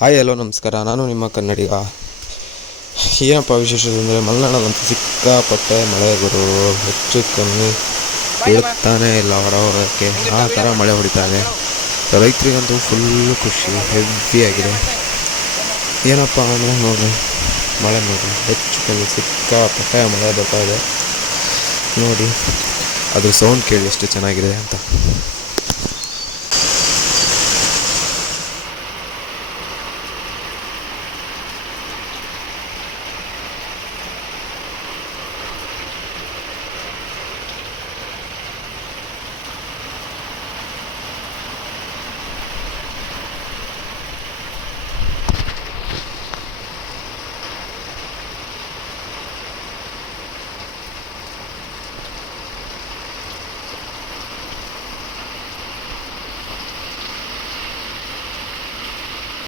Hi hello ನಮಸ್ಕಾರ, ನಾನು ನಿಮ್ಮ ಕನ್ನಡಿಗ. ಏನಪ್ಪ ವಿಶೇಷ ಅಂದರೆ ಮಲೆನಾಡಲ್ಲಂತೂ ಸಿಕ್ಕಾಪಟ್ಟೆ ಮಳೆ ಗುರು. ಹೆಚ್ಚು ಕಮ್ಮಿ ಬಿಡುತ್ತಾನೆ ಇಲ್ಲ ಹೊರಕ್ಕೆ, ಆ ಥರ ಮಳೆ ಹೊಡಿತಾನೆ. ರೈತರಿಗಂತೂ ಫುಲ್ಲು ಖುಷಿ, ಹೆವಿಯಾಗಿದೆ. ಏನಪ್ಪ ಅಂದರೆ ನೋಡಿರಿ, ಮಳೆ ನೋಡಿರಿ, ಹೆಚ್ಚು ಕಮ್ಮಿ ಸಿಕ್ಕಾಪಟ್ಟೆ ಮಳೆ ಬರ್ತಾ ಇದೆ ನೋಡಿ. ಅದ್ರ ಸೌಂಡ್ ಕೇಳಿ ಎಷ್ಟು ಚೆನ್ನಾಗಿದೆ ಅಂತ.